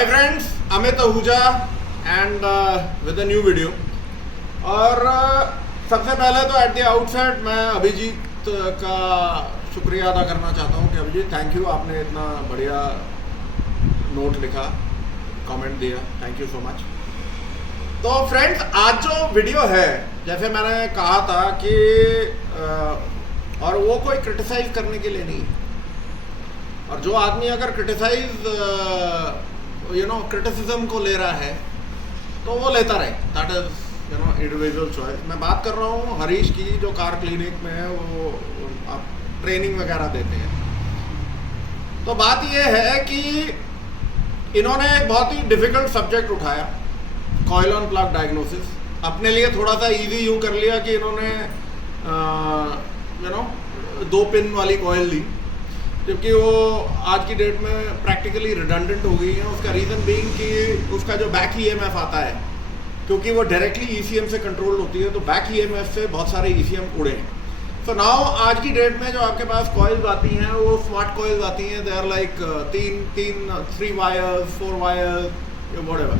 Hi friends, Amit Ahuja and with a new video. और सबसे पहले तो एट द आउटसेट मैं अभिजीत का शुक्रिया अदा करना चाहता हूँ कि अभिजीत थैंक यू, आपने इतना बढ़िया नोट लिखा, कमेंट दिया, थैंक यू सो मच। तो फ्रेंड्स, आज जो वीडियो है, जैसे मैंने कहा था कि और वो कोई क्रिटिसाइज करने के लिए नहीं है। और जो आदमी अगर क्रिटिसिज्म को ले रहा है तो वो लेता रहे, दैट इज इंडिविजुअल चॉइस। मैं बात कर रहा हूँ हरीश की, जो कार क्लिनिक में है, वो आप ट्रेनिंग वगैरह देते हैं। तो बात ये है कि इन्होंने एक बहुत ही डिफिकल्ट सब्जेक्ट उठाया, कॉइल ऑन प्लग डायग्नोसिस। अपने लिए थोड़ा सा इजी यूँ कर लिया कि इन्होंने 2 पिन वाली कॉइल ली, क्योंकि वो आज की डेट में प्रैक्टिकली रिडंडेंट हो गई है। उसका रीज़न बीइंग कि उसका जो बैक ईएमएफ आता है, क्योंकि वो डायरेक्टली ईसीएम से कंट्रोल होती है, तो बैक ईएमएफ से बहुत सारे ईसीएम उड़े हैं। सो नाउ आज की डेट में जो आपके पास कॉइल्स आती हैं, वो स्मार्ट कॉइल्स आती हैं। They are like 3 wires, 4 wires, whatever.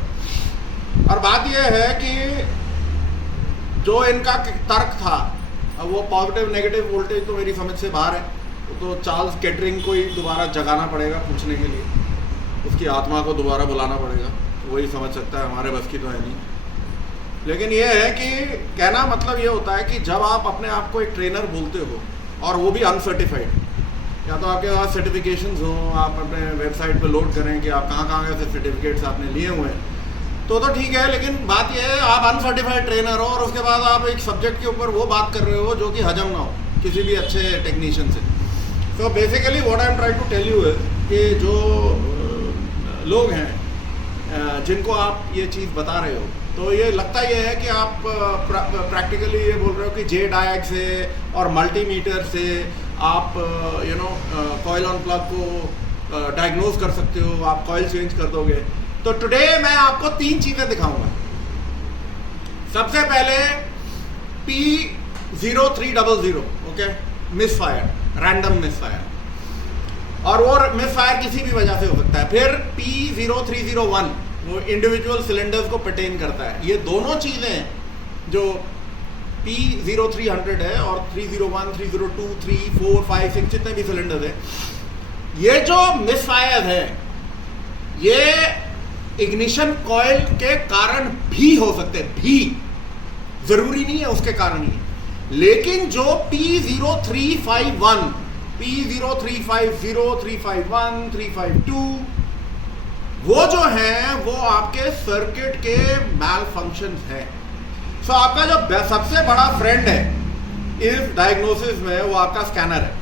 और बात यह है कि जो इनका तर्क था, वो पॉजिटिव नेगेटिव वोल्टेज तो मेरी समझ से बाहर है। तो चार्ल्स केटरिंग को ही दोबारा जगाना पड़ेगा पूछने के लिए, उसकी आत्मा को दोबारा बुलाना पड़ेगा, वही समझ सकता है, हमारे बस की तो है नहीं। लेकिन ये है कि कहना मतलब ये होता है कि जब आप अपने आप को एक ट्रेनर बोलते हो, और वो भी अनसर्टिफाइड, या तो आपके पास सर्टिफिकेशंस हो, आप अपने वेबसाइट पे लोड करें कि आप कहाँ कहाँ से सर्टिफिकेट्स आपने लिए हुए हैं, तो ठीक है। लेकिन बात यह है, आप अनसर्टिफाइड ट्रेनर हो और उसके बाद आप एक सब्जेक्ट के ऊपर वो बात कर रहे हो जो कि हजम ना हो किसी भी अच्छे टेक्नीशियन से। तो basically what I am trying to tell you है कि जो लोग हैं जिनको आप ये चीज़ बता रहे हो, तो ये लगता ये है कि आप प्रैक्टिकली ये बोल रहे हो कि जे डायग से और मल्टीमीटर से आप कॉइल ऑन प्लग को डायग्नोज कर सकते हो, आप कॉइल चेंज कर दोगे। तो टुडे मैं आपको 3 चीज़ें दिखाऊंगा। सबसे पहले P0300, okay, miss fire, random miss fire, और वो मिस फायर किसी भी वजह से हो सकता है। फिर P0301, वो इंडिविजुअल सिलेंडर्स को पर्टेन करता है। ये दोनों चीज़ें जो P0300 है और 301, 302, 3, 4, 5, 6 जितने भी सिलेंडर्स हैं, ये जो मिस फायर है, ये इग्निशन कॉइल के कारण भी हो सकते हैं, भी जरूरी नहीं है उसके कारण ही। लेकिन जो P0351, P0350, 351, 352, वो जो है वो आपके सर्किट के मैल फंक्शन है। सो आपका जो सबसे बड़ा फ्रेंड है इस डायग्नोसिस में, वो आपका स्कैनर है।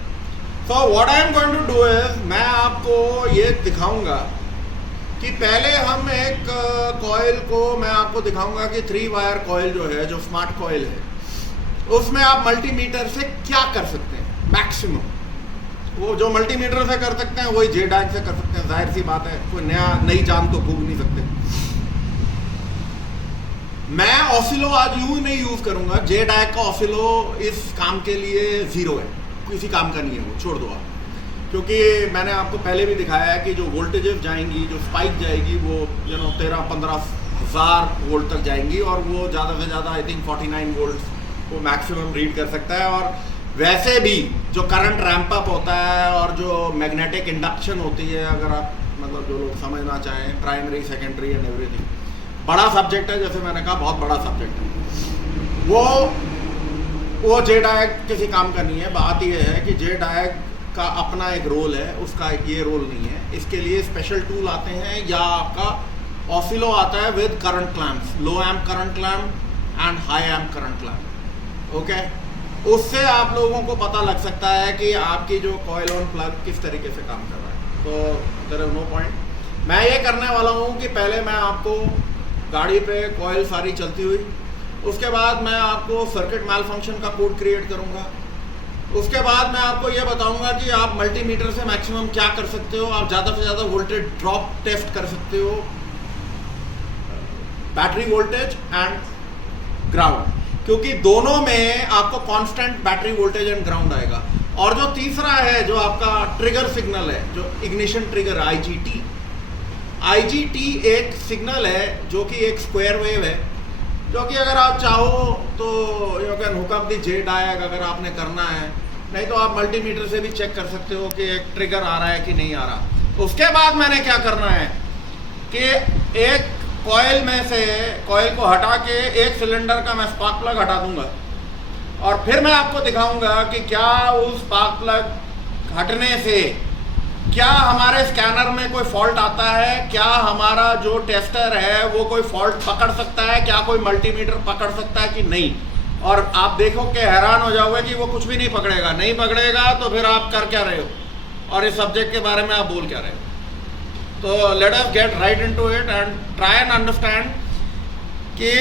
So what I am going to do is, मैं आपको ये दिखाऊंगा कि पहले हम एक कॉइल को, मैं आपको दिखाऊंगा कि 3 वायर कॉइल जो है, जो स्मार्ट कॉइल है, उसमें आप मल्टीमीटर से क्या कर सकते हैं मैक्सिमम। वो जो मल्टीमीटर से कर सकते हैं वही जे डायग से कर सकते हैं, जाहिर सी बात है, कोई नई जान तो फूंक नहीं सकते। मैं ऑसिलो आज यूं नहीं यूज करूंगा, जे डायग का ऑसिलो इस काम के लिए 0 है, किसी काम का नहीं है, वो छोड़ दो आप। क्योंकि मैंने आपको पहले भी दिखाया है कि जो वोल्टेजेस जाएंगी, जो स्पाइक जाएगी, वो 13-15 हज़ार वोल्ट तक जाएंगी, और वो ज़्यादा से ज़्यादा आई थिंक 49 वोल्ट वो मैक्सिमम रीड कर सकता है। और वैसे भी जो करंट रैंप अप होता है और जो मैग्नेटिक इंडक्शन होती है, अगर आप मतलब जो लोग समझना चाहें, प्राइमरी, सेकेंडरी एंड एवरीथिंग, बड़ा सब्जेक्ट है, जैसे मैंने कहा बहुत बड़ा सब्जेक्ट है। वो जे डायग किसी काम का नहीं है। बात यह है कि जे डायग का अपना एक रोल है, उसका ये रोल नहीं है। इसके लिए स्पेशल टूल आते हैं, या आपका ऑसिलो आता है with current clamps, low amp current clamp and high amp current clamp, okay. उससे आप लोगों को पता लग सकता है कि आपकी जो कॉइल ऑन प्लग किस तरीके से काम कर रहा है। तो देयर इज नो पॉइंट। मैं ये करने वाला हूँ कि पहले मैं आपको गाड़ी पे कॉइल सारी चलती हुई, उसके बाद मैं आपको सर्किट मैल फंक्शन का कोड क्रिएट करूँगा, उसके बाद मैं आपको ये बताऊंगा कि आप मल्टीमीटर से मैक्सिमम क्या कर सकते हो। आप ज़्यादा से ज़्यादा वोल्टेज ड्रॉप टेस्ट कर सकते हो, बैटरी वोल्टेज एंड ग्राउंड, क्योंकि दोनों में आपको constant battery voltage and ground आएगा। और जो तीसरा है, जो आपका ट्रिगर सिग्नल है, जो इग्निशन ट्रिगर IGT, IGT एक सिग्नल है जो कि एक स्क्वायर वेव है, जो कि अगर आप चाहो तो you can hook up the J diag अगर आपने करना है, नहीं तो आप मल्टीमीटर से भी चेक कर सकते हो कि एक ट्रिगर आ रहा है कि नहीं आ रहा। उसके बाद मैंने क्या करना है कि एक कॉइल में से कॉइल को हटा के एक सिलेंडर का मैं स्पार्क प्लग हटा दूंगा और फिर मैं आपको दिखाऊंगा कि क्या उस स्पार्क प्लग हटने से क्या हमारे स्कैनर में कोई फॉल्ट आता है, क्या हमारा जो टेस्टर है वो कोई फॉल्ट पकड़ सकता है, क्या कोई मल्टीमीटर पकड़ सकता है कि नहीं। और आप देखो कि हैरान हो जाओगे कि वो कुछ भी नहीं पकड़ेगा। नहीं पकड़ेगा तो फिर आप कर क्या रहे हो और इस सब्जेक्ट के बारे में आप बोल क्या रहे हो। तो let us get right into it and try and understand कि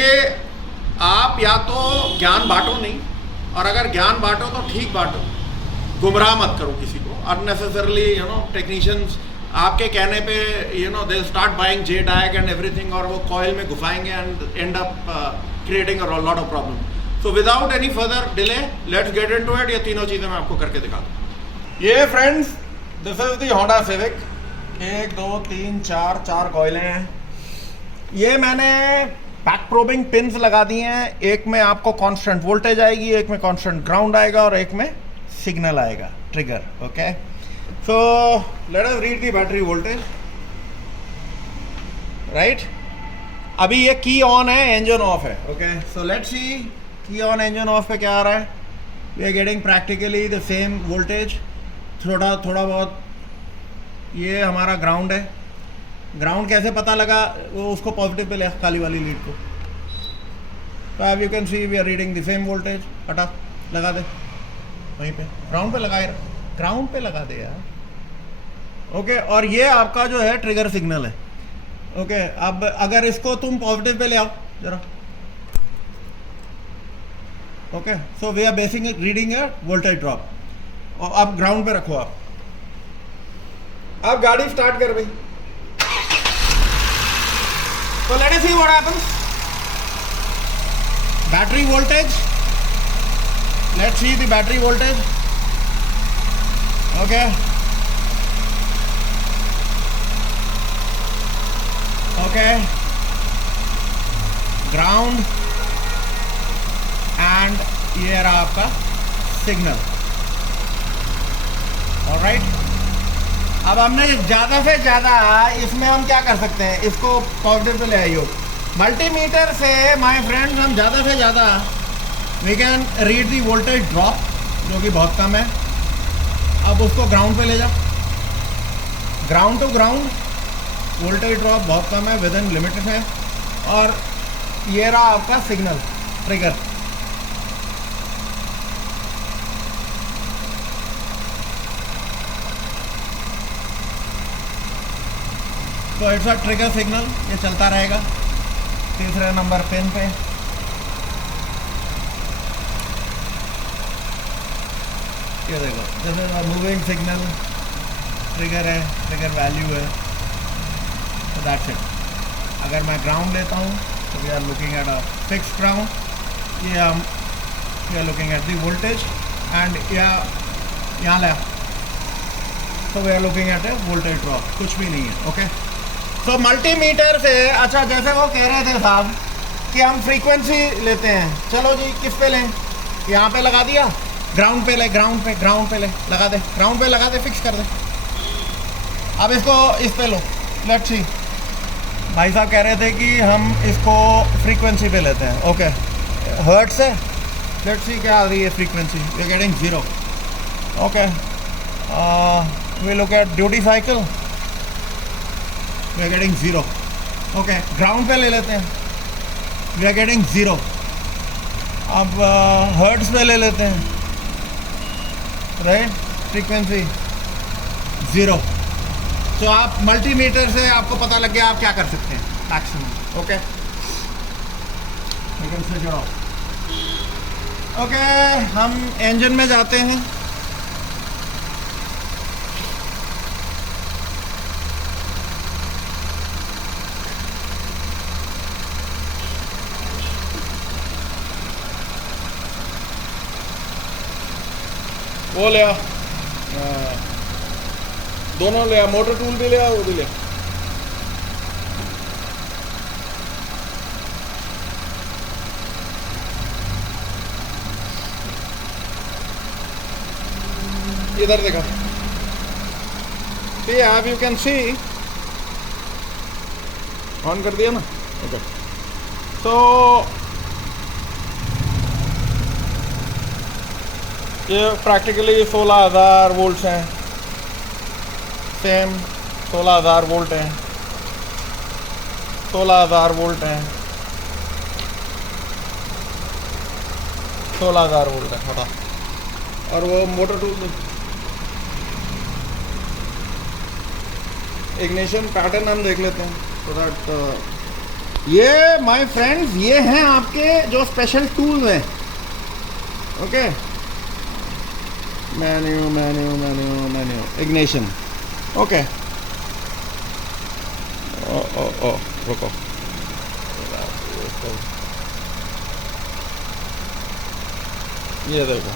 आप या तो ज्ञान बांटो नहीं, और अगर ज्ञान बांटो तो ठीक बांटो, गुमराह मत करो किसी को अननेसेसरली। टेक्नीशियंस आपके कहने पे they start buying J diag and everything, और वो कॉइल में घुसाएंगे and end up creating a lot of problem. So without any further delay let's get into it. ये तीनों चीज़ें मैं आपको करके दिखा दूँ। ये friends, this is the Honda Civic. 1 2 3 4 कॉइलें हैं। ये मैंने बैक प्रोबिंग पिन्स लगा दिए हैं। एक में आपको कांस्टेंट वोल्टेज आएगी, एक में कांस्टेंट ग्राउंड आएगा और एक में सिग्नल आएगा, trigger. Okay, so let us read the battery voltage. Right, अभी ये की ऑन है, इंजन ऑफ है। Okay, so let's see key on engine off पे क्या आ रहा है। We are getting practically the same voltage, थोड़ा बहुत। ये हमारा ग्राउंड है। ग्राउंड कैसे पता लगा, वो उसको पॉजिटिव पे ले, काली वाली लीड को। तो अब you can see we are reading the same voltage. हटा, लगा दे वहीं पे, ग्राउंड पे लगाए, ग्राउंड पे लगा दे यार। ओके, और ये आपका जो है ट्रिगर सिग्नल है। ओके, अब अगर इसको तुम पॉजिटिव पे ले आओ जरा। Okay, so we are basing reading a voltage drop. और अब ग्राउंड पे रखो आप। अब गाड़ी स्टार्ट कर भाई। So let us see what happens. Battery voltage. Let's see the battery voltage. Okay. Okay. Ground and ये रहा आपका सिग्नल। Alright. अब हमने ज़्यादा से ज़्यादा इसमें हम क्या कर सकते हैं, इसको पॉजिटिव पे ले आइयो। मल्टीमीटर से माय फ्रेंड्स हम ज़्यादा से ज़्यादा we can read the voltage drop, जो कि बहुत कम है। अब उसको ग्राउंड पे ले जाओ, ground to ground voltage drop बहुत कम है, विद इन लिमिटेड है। और ये रहा आपका सिग्नल, ट्रिगर। तो इट्स अ ट्रिगर सिग्नल, ये चलता रहेगा। तीसरे नंबर पिन पे ये देखो, जैसे मूविंग सिग्नल, ट्रिगर है, ट्रिगर वैल्यू है। तो दैट्स इट। अगर मैं ग्राउंड लेता हूँ तो we are looking at a fix ground. ये हम we are looking at the voltage and यहाँ ले, तो we are looking at a voltage drop, कुछ भी नहीं है। ओके, तो मल्टीमीटर से, अच्छा जैसे वो कह रहे थे साहब कि हम फ्रीक्वेंसी लेते हैं, चलो जी किस पे लें, यहाँ पे लगा दिया, ग्राउंड पे ले, ग्राउंड पे ले, लगा दे, ग्राउंड पे लगा दे, फिक्स कर दे। अब इसको इस पे लो, लेट्स सी। भाई साहब कह रहे थे कि हम इसको फ्रीक्वेंसी पे लेते हैं। ओके, हर्ट्ज से लेट्स सी क्या आ रही है frequency. We are getting 0। Okay, we look at duty cycle, we are getting 0। Okay, ground पे ले लेते हैं, वी आर गेटिंग 0। अब हर्ट्ज पे ले लेते हैं, राइट, फ्रीक्वेंसी 0। तो आप मल्टीमीटर से आपको पता लग गया आप क्या कर सकते हैं maximum. Okay, we can switch it off. Okay, हम इंजन में जाते हैं। वो ले आ, दोनों ले आ, मोटर टूल भी ले आ, वो भी ले आ। इधर देखो, see आप यू कैन सी, ऑन कर दिया ना, ओके। तो ये प्रैक्टिकली 16,000 वोल्ट्स हैं, सेम 16,000 वोल्ट हैं, 16,000 वोल्ट हैं, 16,000 वोल्ट है हटा। और वो मोटर टूल इग्निशन पैटर्न हम देख लेते हैं, so that ये माय फ्रेंड्स ये हैं आपके जो स्पेशल टूल्स हैं, ओके। Menu ignition, okay. ओ रुको, ये देखो,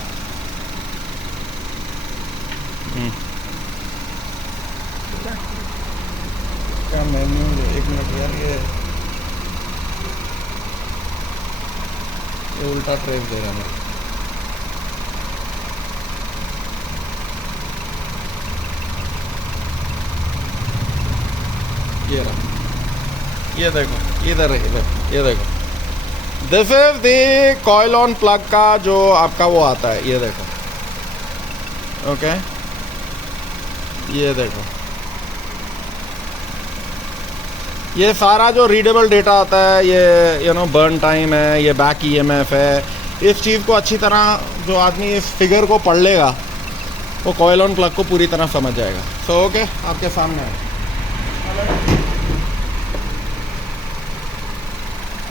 क्या मेन्यू, एक मिनट यार, ये उल्टा ट्रेस दे रहा है मेरे। ये रहा, ये देखो, इधर है, ये देखो, this is the coil on plug का जो आपका वो आता है, ये देखो, ओके। ये देखो, ये सारा जो रीडेबल डेटा आता है, ये यू नो बर्न टाइम है, ये बैक ईएमएफ है, इस चीज़ को अच्छी तरह जो आदमी इस फिगर को पढ़ लेगा वो कॉइल ऑन प्लग को पूरी तरह समझ जाएगा। सो ओके, आपके सामने है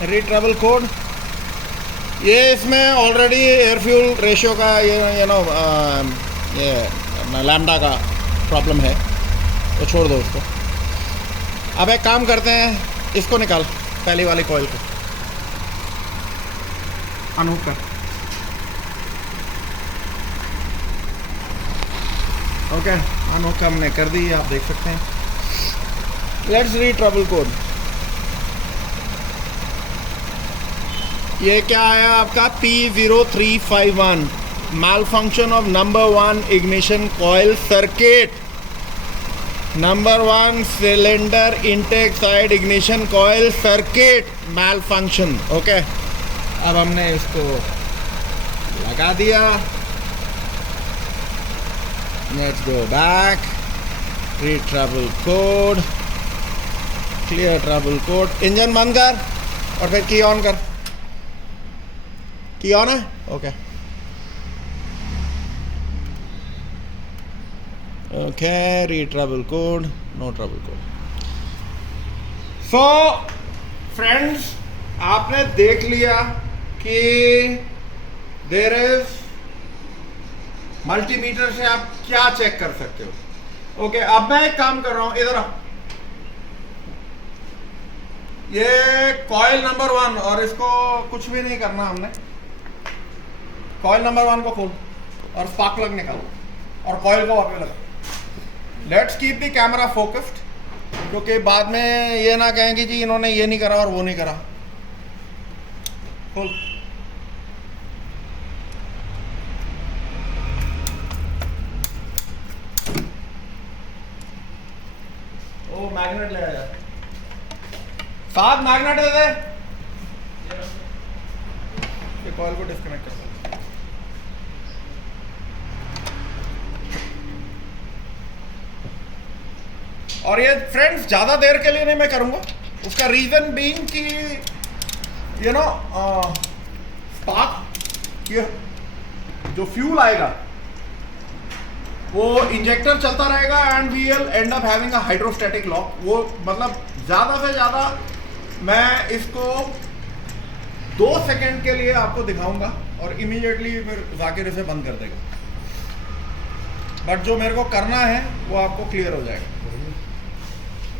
रीड ट्रैवल कोड। ये इसमें ऑलरेडी एयर फ्यूल रेशियो का ये लैम्डा का प्रॉब्लम है, तो छोड़ दो उसको। अब एक काम करते हैं, इसको निकाल, पहली वाली कॉइल को अनहुक कर, ओके। अनहुक हमने कर दी, आप देख सकते हैं। Let's read trouble code. ये क्या आया आपका, P0351, mall function of number 1 ignition coil circuit, number 1 cylinder intake side ignition coil circuit mall function, okay. अब हमने इसको लगा दिया, let's go back, read trouble code, clear trouble code, engine बंद कर और फिर की ऑन कर, की ऑन है, okay. Okay, read trouble code, no trouble code. So friends, आपने देख लिया कि देयर इज मल्टीमीटर से आप क्या चेक कर सकते हो, ओके। अब मैं एक काम कर रहा हूं, इधर आओ, ये कॉइल नंबर 1, और इसको कुछ भी नहीं करना हमने, कॉइल नंबर 1 को खोल और स्पार्क प्लग निकालो और कॉइल को वापस लगा। Let's keep the camera focused, क्योंकि बाद में ये ना कहें कि जी इन्होंने ये नहीं करा और वो नहीं करा। खोल, ओ मैग्नेट ले आया, साथ मैग्नेट दे दे, ये कॉइल को डिस्कनेक्ट कर दे। और ये फ्रेंड्स ज़्यादा देर के लिए नहीं मैं करूँगा, उसका रीज़न बीइंग कि यू नो स्पार्क, ये जो फ्यूल आएगा वो इंजेक्टर चलता रहेगा and we will end up having a hydrostatic lock. वो मतलब ज़्यादा से ज़्यादा मैं इसको 2 सेकेंड के लिए आपको दिखाऊंगा और इमीडिएटली फिर जाकिर इसे बंद कर देगा, बट जो मेरे को करना है वो आपको क्लियर हो जाएगा।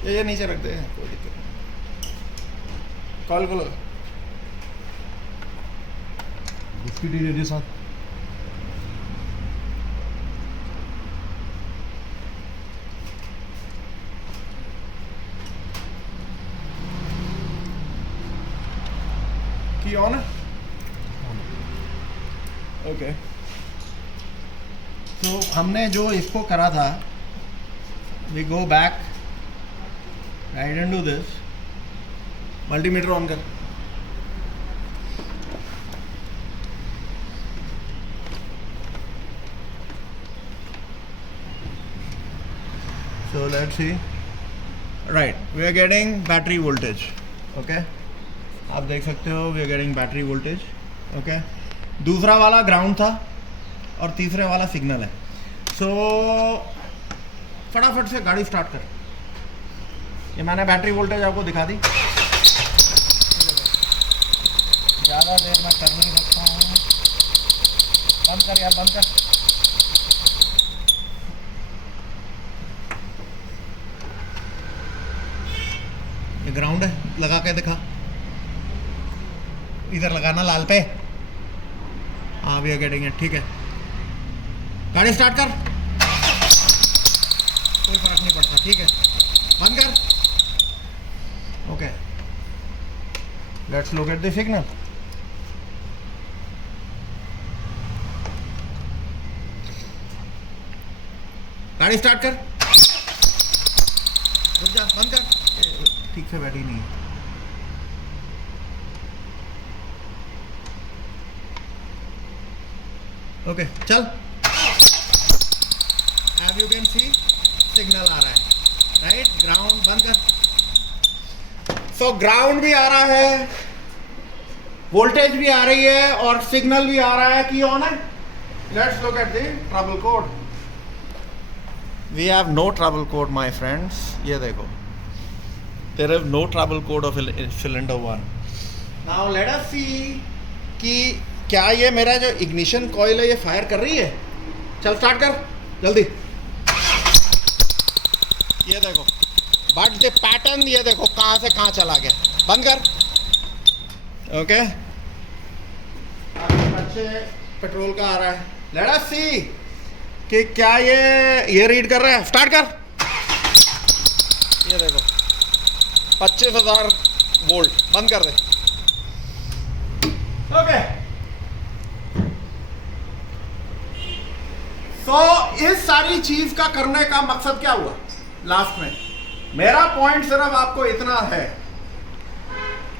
ये नीचे रख दे, कोई दिक्कत नहीं। कॉल को लगा, बिस्किट ही दे दे साथ। की ऑन है, ओके। तो हमने जो इसको करा था, we go back right and do this. Multimeter on कर. So let's see. Right, we are getting battery voltage. Okay, आप देख सकते हो we are getting battery voltage. Okay, दूसरा वाला ग्राउंड था और तीसरे वाला सिग्नल है. So फटाफट से गाड़ी स्टार्ट कर. ये मैंने बैटरी वोल्टेज आपको दिखा दी. ज़्यादा देर मैं कर नहीं सकता हूँ. बंद कर यार, बंद कर. ये ग्राउंड है, लगा के दिखा. इधर लगाना लाल पे. हाँ, वी आर गेटिंग इट. ठीक है, गाड़ी स्टार्ट कर. कोई फर्क नहीं पड़ता. ठीक है, बंद कर. Okay, let's look at the signal. गाड़ी स्टार्ट कर. रुक जा, बंद कर. ठीक से बैठी नहीं है. ओके, चल. As you can see signal आ रहा है. राइट, ग्राउंड बंद कर. सो ग्राउंड भी आ रहा है, वोल्टेज भी आ रही है और सिग्नल भी आ रहा है कि ऑन है. Let's look at the trouble code. We have no trouble code my friends. ये देखो, there is no trouble code of cylinder 1. Now let us see कि क्या ये मेरा जो इग्निशन कॉइल है ये फायर कर रही है. चल स्टार्ट कर जल्दी. ये देखो, बट द पैटर्न ये देखो कहाँ से कहाँ चला गया. बंद कर. ओके, अच्छे पेट्रोल का आ रहा है. लेट अस सी कि क्या ये रीड कर रहा है. स्टार्ट कर. ये देखो 25,000 वोल्ट. बंद कर दे. ओके, सो इस सारी चीज का करने का मकसद क्या हुआ लास्ट में. मेरा पॉइंट सिर्फ आपको इतना है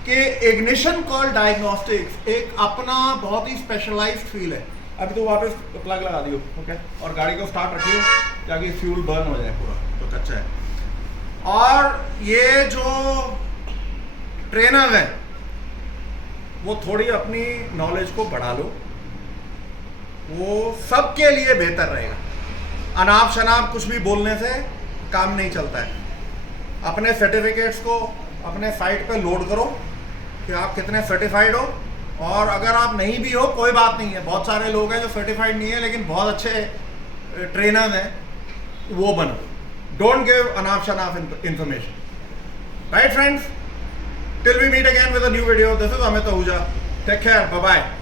कि इग्निशन कॉल डायग्नोस्टिक्स एक अपना बहुत ही स्पेशलाइज्ड फील्ड है. अभी तो वापस प्लग लगा दियो. ओके, और गाड़ी को स्टार्ट रखियो ताकि फ्यूल बर्न हो जाए पूरा. तो कच्चा है. और ये जो ट्रेनर है वो थोड़ी अपनी नॉलेज को बढ़ा लो, वो सबके लिए बेहतर रहेगा. अनाप शनाप कुछ भी बोलने से काम नहीं चलता है. अपने सर्टिफिकेट्स को अपने साइट पे लोड करो कि आप कितने सर्टिफाइड हो. और अगर आप नहीं भी हो कोई बात नहीं है. बहुत सारे लोग हैं जो सर्टिफाइड नहीं है लेकिन बहुत अच्छे ट्रेनर हैं, वो बनो. Don't give enough information. Right friends? Till we meet again with a new video. This is Amit Ahuja. Take care. Bye-bye.